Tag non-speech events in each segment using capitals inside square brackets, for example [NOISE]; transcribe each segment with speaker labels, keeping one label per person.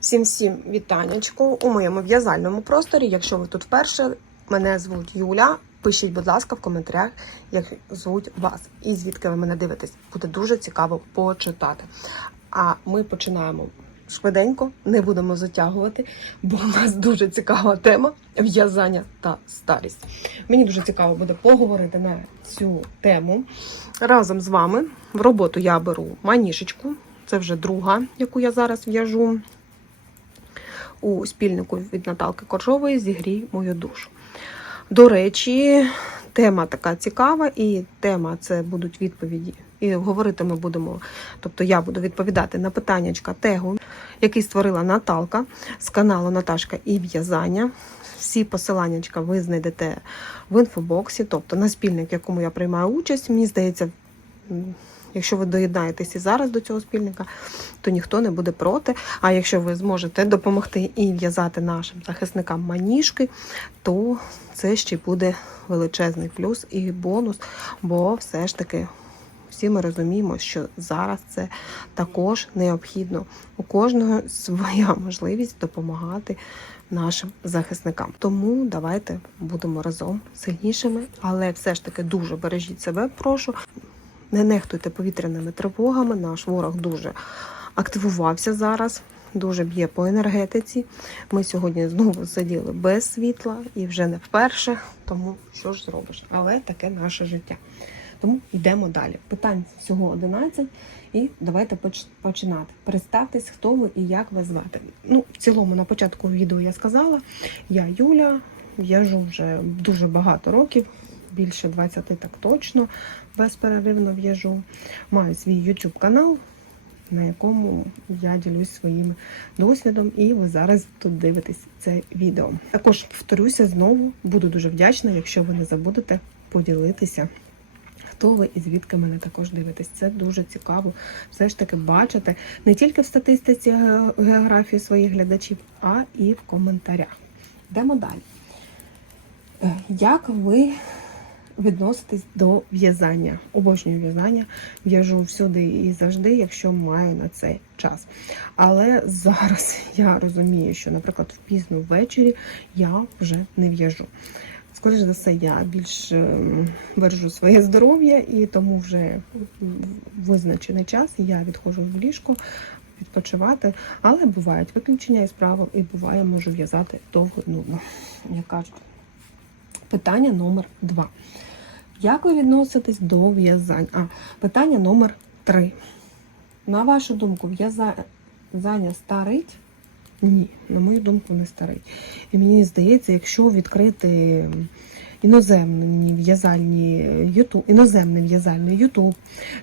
Speaker 1: Всім всім вітанечку у моєму в'язальному просторі. Якщо ви тут вперше, мене звуть Юля. Пишіть, будь ласка, в коментарях, як звуть вас і звідки ви мене дивитесь. Буде дуже цікаво почитати. А ми починаємо швиденько, не будемо затягувати, бо у нас дуже цікава тема в'язання та старість. Мені дуже цікаво буде поговорити на цю тему разом з вами. В роботу я беру манішечку. Це вже друга, яку я зараз в'яжу у спільнику від Наталки Коржової Зігрій мою душу. До речі, тема така цікава, і тема це будуть відповіді. І говорити ми будемо, тобто я буду відповідати на питаннячка тегу, який створила Наталка з каналу Наташка і в'язання. Всі посиланнячка ви знайдете в інфобоксі, тобто на спільник, в якому я приймаю участь. Мені здається, якщо ви доєднаєтесь і зараз до цього спільника, то ніхто не буде проти. А якщо ви зможете допомогти і в'язати нашим захисникам маніжки, то це ще буде величезний плюс і бонус, бо все ж таки. Всі ми розуміємо, що зараз це також необхідно. У кожного своя [LAUGHS] можливість допомагати нашим захисникам. Тому давайте будемо разом сильнішими, але все ж таки дуже бережіть себе, прошу. Не нехтуйте повітряними тривогами. Наш ворог дуже активувався зараз, дуже б'є по енергетиці. Ми сьогодні знову сиділи без світла і вже не вперше. Тому що ж зробиш? Але таке наше життя. Тому йдемо далі. Питань всього 11. І давайте поч- починати. Представтесь, хто ви і як вас звати. Ну, в цілому, на початку відео я сказала, я Юля, в'яжу вже дуже багато років, більше 20 так точно, безперервно в'яжу. Маю свій YouTube канал, на якому я ділюсь своїм досвідом, і ви зараз тут дивитесь це відео. Також повторюся знову, буду дуже вдячна, якщо ви не забудете поділитися. Хто ви і звідки мене також дивитесь? Це дуже цікаво. Все ж таки бачите не тільки в статистиці географії своїх глядачів, а і в коментарях. Йдемо далі. Е, Як ви відноситесь до в'язання? Обожнюю в'язання, в'яжу всюди і завжди, якщо маю на це час. Але зараз [LAUGHS] я розумію, що, наприклад, в пізно ввечері я вже не в'яжу. Скоріше за все, я більш ем, бережу своє здоров'я і тому вже визначений час я відходжу в ліжко відпочивати, але бувають виключення із правил, і буває, можу в'язати довго нудно, як кажуть. Питання номер два. Як ви відноситесь до в'язань? А, питання номер три. На вашу думку, в'язання старить? Ні, на мою думку, не старить. І мені здається, якщо відкрити іноземні в'язальні Ютуб, іноземний в'язальний Ютуб,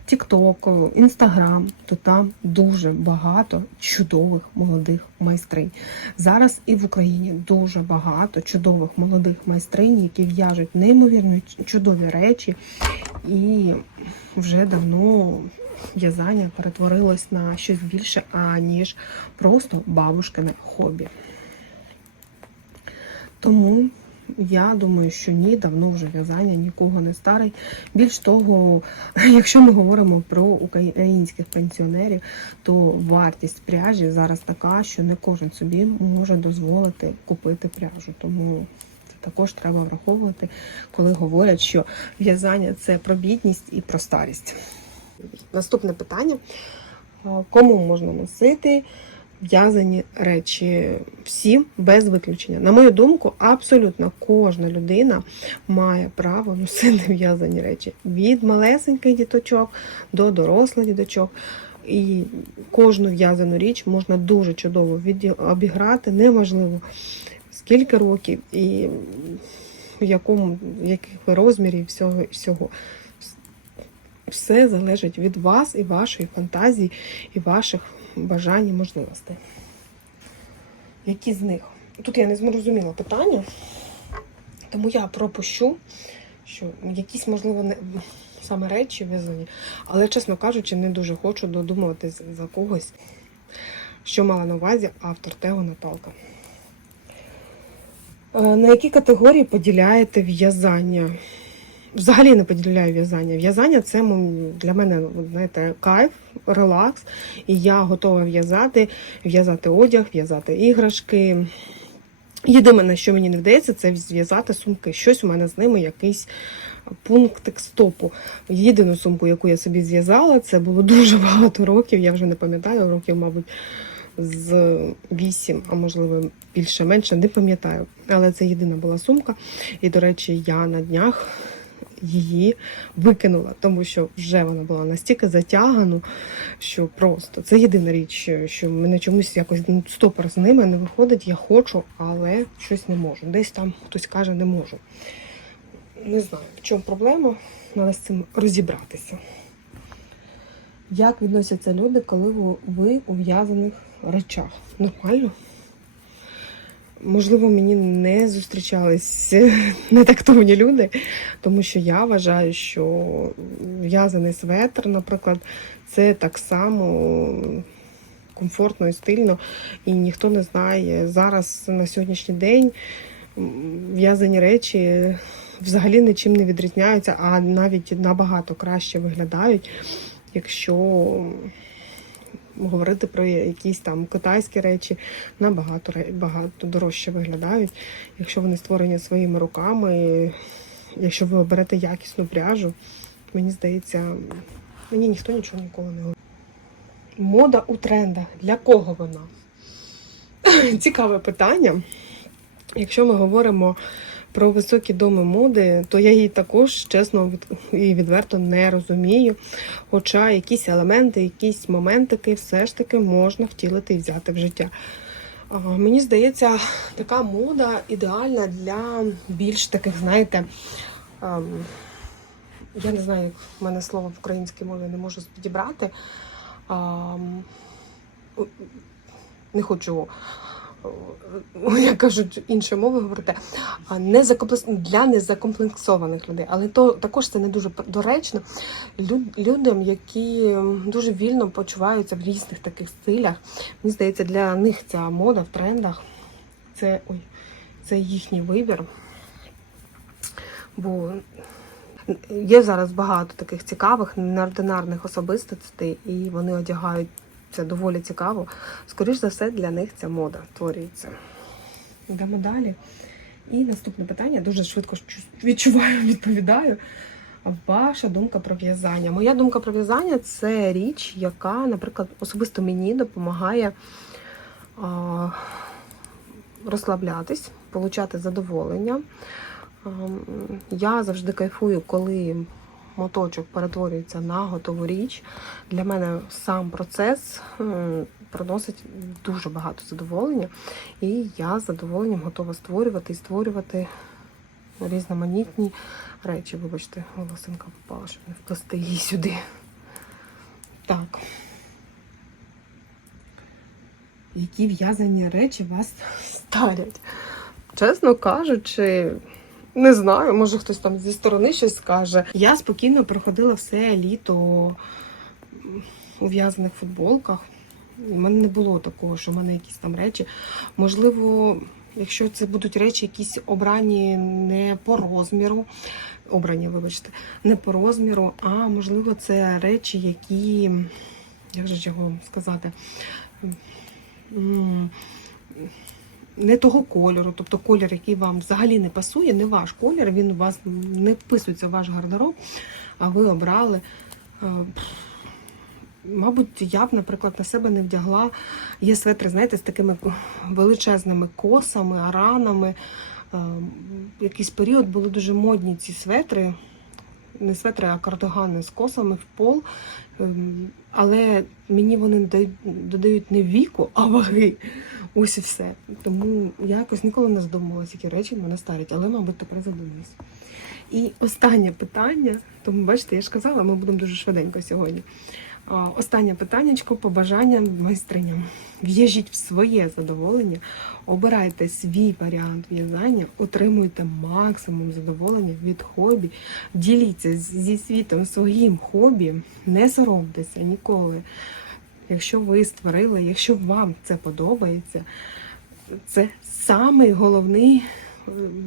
Speaker 1: Тікток, Інстаграм, то там дуже багато чудових молодих майстринь. Зараз і в Україні дуже багато чудових молодих майстринь, які в'яжуть неймовірно чудові речі, і вже давно в'язання перетворилось на щось більше, аніж просто бабушкине хобі. Тому я думаю, що ні, давно вже в'язання нікого не старий. Більш того, [LAUGHS] якщо ми говоримо про українських пенсіонерів, то вартість пряжі зараз така, що не кожен собі може дозволити купити пряжу. Тому це також треба враховувати, коли говорять, що в'язання це про бідність і про старість. Наступне питання: кому можна носити в'язані речі? Всім без виключення. На мою думку, абсолютно кожна людина має право носити [LAUGHS] в'язані речі від малесеньких діточок до дорослих діточок. І кожну в'язану річ можна дуже чудово обіграти, неважливо скільки років і в якому, яких ви розмірі всього, всього. Все залежить від вас і вашої фантазії, і ваших бажань і можливостей. Які з них? Тут я не зрозуміла питання, тому я пропущу, що якісь, можливо, не саме речі в'язані, але, чесно кажучи, не дуже хочу додумуватись за когось, що мала на увазі автор Тео Наталка. Е, На які категорії поділяєте в'язання? Взагалі не поділяю в'язання. В'язання це для мене знаєте, кайф, релакс. І я готова в'язати, в'язати одяг, в'язати іграшки. Єдине, що мені не вдається, це зв'язати сумки. Щось у мене з ними якийсь пунктик стопу. Єдину сумку, яку я собі зв'язала, це було [LAUGHS] дуже багато років. Я вже не пам'ятаю, років, мабуть, з 8, а можливо більше-менше, не пам'ятаю. Але це єдина була сумка. І, до речі, я на днях її викинула, тому що вже вона була настільки затягана, що просто це єдина річ, що мене чомусь якось ну, стопор з ними не виходить. Я хочу, але щось не можу. Десь там хтось каже, не можу. Не знаю, в чому проблема, треба з цим розібратися. Як відносяться люди, коли ви- у в'язаних речах? Нормально? Можливо, мені не зустрічались [LAUGHS] нетактовні люди, тому що я вважаю, що в'язаний светр, наприклад, це так само комфортно і стильно, і ніхто не знає. Зараз на сьогоднішній день в'язані речі взагалі нічим не відрізняються, а навіть набагато краще виглядають, якщо говорити про якісь там китайські речі, набагато багато дорожче виглядають, якщо вони створені своїми руками, якщо ви оберете якісну пряжу, мені здається, мені ніхто нічого ніколи не говорить. Мода у трендах. Для кого вона? [CLEARS THROAT] Цікаве питання. Якщо ми говоримо про високі доми моди, то я її також чесно і відверто не розумію. Хоча якісь елементи, якісь моментики все ж таки можна втілити і взяти в життя. Мені здається, така мода ідеальна для більш таких, знаєте, ем, я не знаю, як в мене слово в українській мові не можу підібрати. Не хочу, [LAUGHS] як кажуть, іншою мовою говорити, не для незакомплексованих людей. Але то також це не дуже доречно людям, які дуже вільно почуваються в різних таких стилях. Мені здається, для них ця мода в трендах це, ой, це їхній вибір. Бо є зараз багато таких цікавих, неординарних особистостей, і вони одягають це доволі цікаво. Скоріш за все, для них ця мода створюється. Йдемо далі. І наступне питання дуже швидко відчуваю, [LAUGHS] відповідаю. Ваша думка про в'язання. Моя думка про в'язання це річ, яка, наприклад, особисто мені допомагає розслаблятись, получати задоволення. Я завжди кайфую, коли моточок перетворюється на готову річ. Для мене сам процес приносить дуже багато задоволення, і я з задоволенням готова створювати і створювати різноманітні речі. Вибачте, волосинка попала, щоб не вплести її сюди. Так. Які в'язані речі вас [LAUGHS] старять? Чесно кажучи, не знаю, може хтось там зі сторони щось скаже. Я спокійно проходила все літо у в'язаних футболках. У мене не було такого, що в мене якісь там речі. Можливо, якщо це будуть речі, якісь обрані не по розміру, обрані, вибачте, не по розміру, а можливо, це речі, які, як же ж його сказати, не того кольору, тобто колір, який вам взагалі не пасує, не ваш колір, він у вас не вписується в ваш гардероб, а ви обрали. е, Мабуть, я б, наприклад, на себе не вдягла. Є светри, знаєте, з такими величезними косами, аранами. Е, Якийсь період були дуже модні ці светри. Не светри, а кардигани з косами в пол. Але мені вони дають- додають не віку, а ваги. Ось і все. Тому я якось ніколи не задумувалася, які речі мене старять, але, мабуть, тепер задумаюсь. І останнє питання, тому бачите, я ж казала, ми будемо дуже швиденько сьогодні. Останнє питаннячко, побажання майстриням. В'яжіть в своє задоволення, обирайте свій варіант в'язання, отримуйте максимум задоволення від хобі, діліться зі світом своїм хобі, не соромтеся ніколи. Якщо ви створили, якщо вам це подобається, це самий головний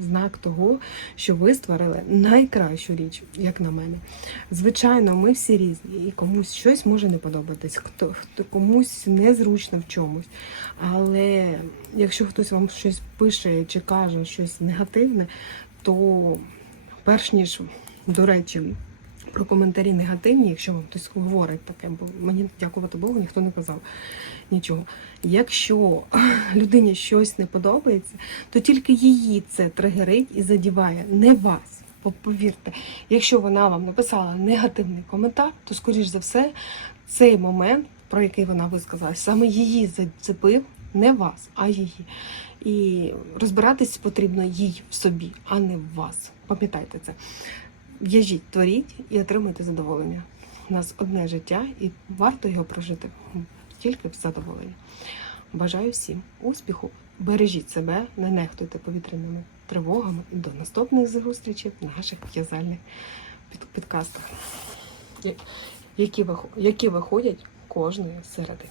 Speaker 1: знак того, що ви створили найкращу річ, як на мене. Звичайно, ми всі різні, і комусь щось може не подобатись, хто, хто комусь незручно в чомусь. Але якщо хтось вам щось пише чи каже щось негативне, то перш ніж, до речі, про коментарі негативні, якщо вам хтось говорить таке, бо мені дякувати Богу, ніхто не казав нічого. Якщо [LAUGHS] людині щось не подобається, то тільки її це тригерить і задіває, не вас. Бо повірте, якщо вона вам написала негативний коментар, то скоріш за все цей момент, про який вона висказала, саме її зацепив, не вас, а її. І розбиратись потрібно їй в собі, а не в вас. Пам'ятайте це. В'яжіть, творіть і отримуйте задоволення. У нас одне життя, і варто його прожити тільки в задоволенні. Бажаю всім успіху, бережіть себе, не нехтуйте повітряними тривогами. І до наступних зустрічей в наших в'язальних підкастах, які виходять кожної середи.